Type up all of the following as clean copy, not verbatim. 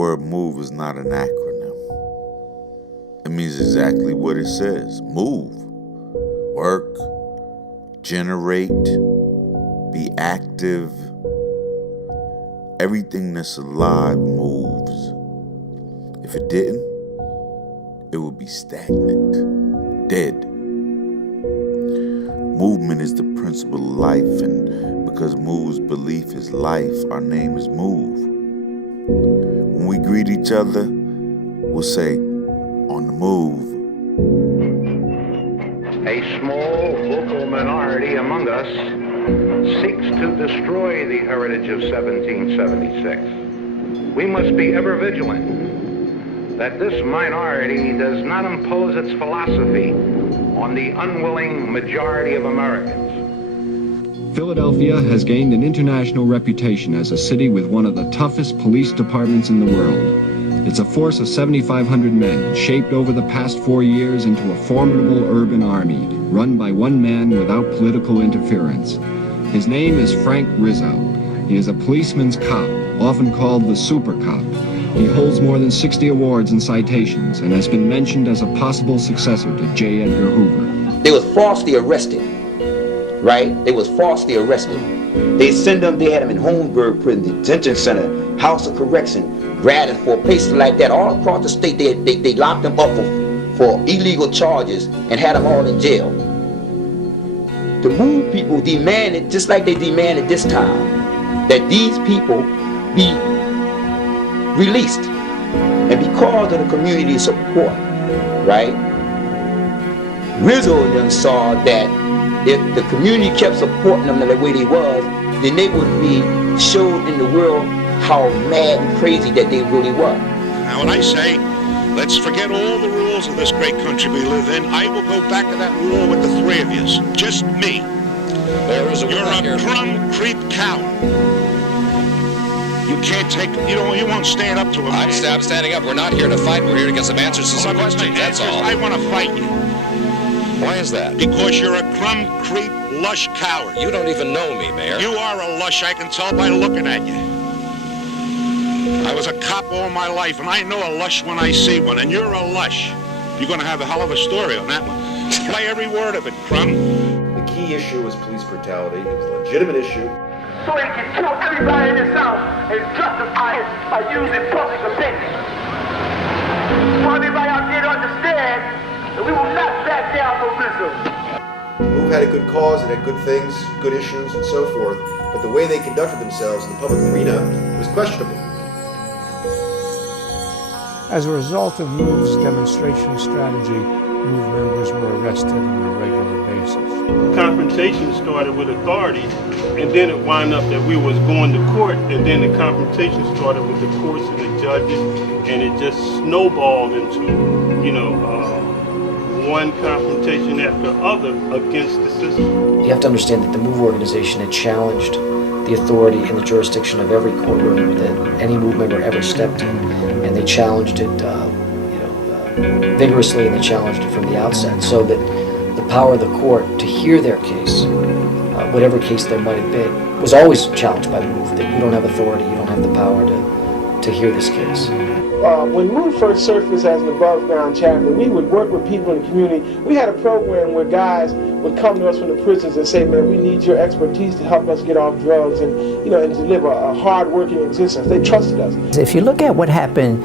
word MOVE is not an acronym. It means exactly what it says. Move, work, generate, be active. Everything that's alive moves. If it didn't, it would be stagnant, dead. Movement is the principle of life, and because Move's belief is life, our name is Move. When we greet each other, we'll say, on the move. A small vocal minority among us seeks to destroy the heritage of 1776. We must be ever vigilant that this minority does not impose its philosophy on the unwilling majority of Americans. Philadelphia has gained an international reputation as a city with one of the toughest police departments in the world. It's a force of 7,500 men, shaped over the past 4 years into a formidable urban army, run by one man without political interference. His name is Frank Rizzo. He is a policeman's cop, often called the super cop. He holds more than 60 awards and citations and has been mentioned as a possible successor to J. Edgar Hoover. They was falsely arrested, right? They was falsely arrested. They send them, they had them in Holmesburg Prison, Detention Center, House of Correction, Radford, places like that. All across the state, they locked them up for illegal charges and had them all in jail. The MOVE people demanded, just like they demanded this time, that these people be released. And because of the community support, right, Rizzo then saw that if the community kept supporting them the way they was, then they would be showed in the world how mad and crazy that they really were. Now when I say, let's forget all the rules of this great country we live in, I will go back to that war with the three of you. Just me. You're a crumb creep coward. You can't take, you won't stand up to him. I'm standing up. We're not here to fight. We're here to get some answers to some questions. That's all. I want to fight you. Why is that? Because you're a crumb creep lush coward. You don't even know me, Mayor. You are a lush, I can tell by looking at you. I was a cop all my life, and I know a lush when I see one, and you're a lush. You're going to have a hell of a story on that one. Play every word of it, crumb. The key issue was police brutality. It was a legitimate issue. So they can kill everybody in this South and justify it by using public opinion. So everybody out there to understand that we will not back down from Rizzo. MOVE had a good cause and had good things, good issues, and so forth, but the way they conducted themselves in the public arena was questionable. As a result of MOVE's demonstration strategy, MOVE members were arrested on a regular basis. Confrontation started with authority, and then it wound up that we was going to court, and then the confrontation started with the courts and the judges, and it just snowballed into, one confrontation after other against the system. You have to understand that the MOVE organization had challenged the authority and the jurisdiction of every courtroom that any MOVE member ever stepped in, and they challenged it vigorously, and they challenged it from the outset, so that the power of the court to hear their case, whatever case there might have been, was always challenged by the MOVE, that you don't have authority, you don't have the power to hear this case. When MOVE first surfaced as an above-ground chapter, we would work with people in the community. We had a program where guys would come to us from the prisons and say, man, we need your expertise to help us get off drugs and, and to live a hard-working existence. They trusted us. If you look at what happened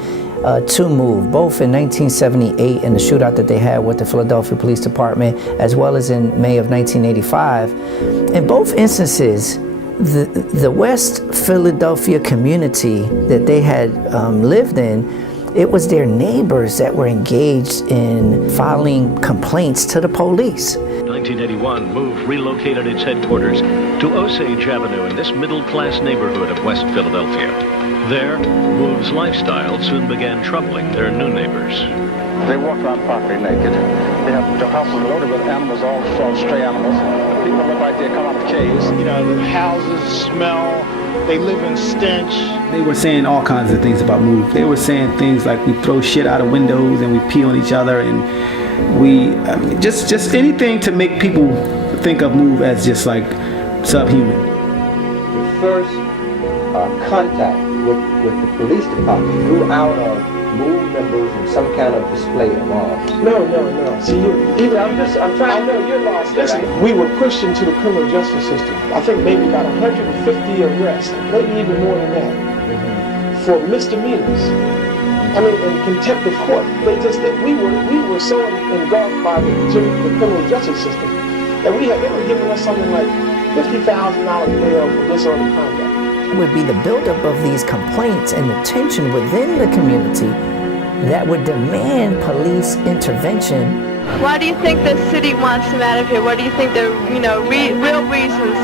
to MOVE, both in 1978 and the shootout that they had with the Philadelphia Police Department, as well as in May of 1985, in both instances, the West Philadelphia community that they had lived in, it was their neighbors that were engaged in filing complaints to the police. 1981, MOVE relocated its headquarters to Osage Avenue in this middle-class neighborhood of West Philadelphia. There, MOVE's lifestyle soon began troubling their new neighbors. They walk around property naked. They have their houses loaded with animals, all sorts of stray animals. People look like they come out of caves. The houses smell. They live in stench. They were saying all kinds of things about MOVE. They were saying things like we throw shit out of windows and we pee on each other, and just anything to make people think of MOVE as just like subhuman. The first contact with the police department grew out of MOVE members and some kind of display of arms. No. See, I'm trying to know you're lost. Listen, we were pushed into the criminal justice system. I think maybe about 150 arrests, maybe even more than that, for misdemeanors. I mean, in contempt of court. We were so engulfed by the criminal justice system that they were giving us something like $50,000 bail for disorderly conduct. Would be the buildup of these complaints and the tension within the community that would demand police intervention. Why do you think the city wants him out of here? What do you think the real reasons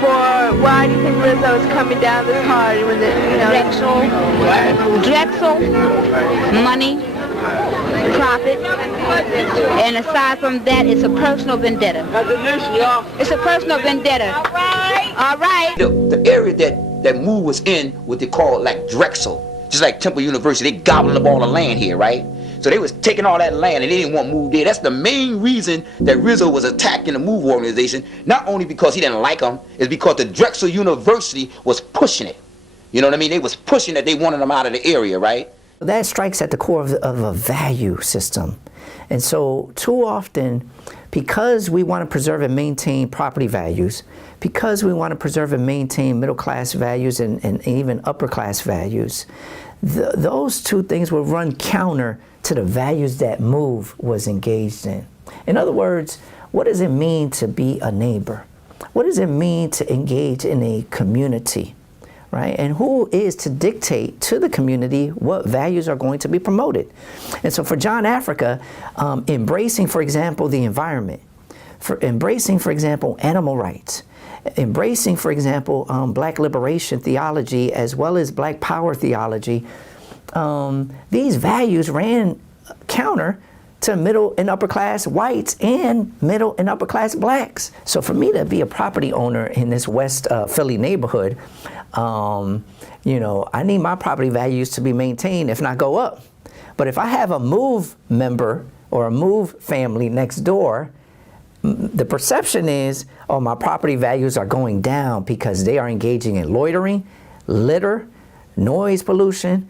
for why do you think Rizzo is coming down this hard with it? Drexel, money, profit, and aside from that, it's a personal vendetta. It's a personal vendetta. All right. The area that MOVE was in, what they call like Drexel, just like Temple University, they gobbling up all the land here, right? So they was taking all that land and they didn't want MOVE there. That's the main reason that Rizzo was attacking the MOVE organization, not only because he didn't like them, it's because the Drexel University was pushing it. You know what I mean? They was pushing that they wanted them out of the area, right? That strikes at the core of a value system. And so too often, because we want to preserve and maintain property values, because we want to preserve and maintain middle class values and even upper class values, those two things will run counter to the values that MOVE was engaged in. In other words, what does it mean to be a neighbor? What does it mean to engage in a community, right? And who is to dictate to the community what values are going to be promoted? And so for John Africa, embracing, for example, the environment, embracing, for example, animal rights, embracing, for example, black liberation theology as well as black power theology, these values ran counter to middle and upper class whites and middle and upper class blacks. So for me to be a property owner in this West Philly neighborhood, I need my property values to be maintained, if not go up. But if I have a MOVE member or a MOVE family next door, the perception is, oh, my property values are going down because they are engaging in loitering, litter, noise pollution,